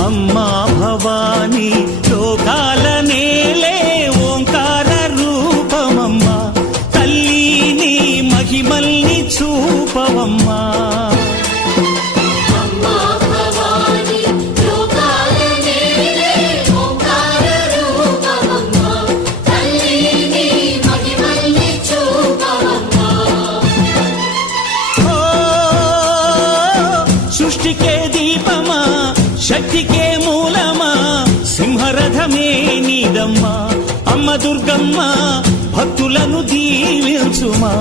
అమ్మా భవానీ లోకాల నేలే ఓంకార రూపమమ్మా తల్లి నీ మహిమల్ని చూపవమ్మా సృష్టికే దీపమా శక్తికే మూలమా సింహరథమే నీదమ్మా అమ్మ దుర్గమ్మ భక్తులను దీవించుమా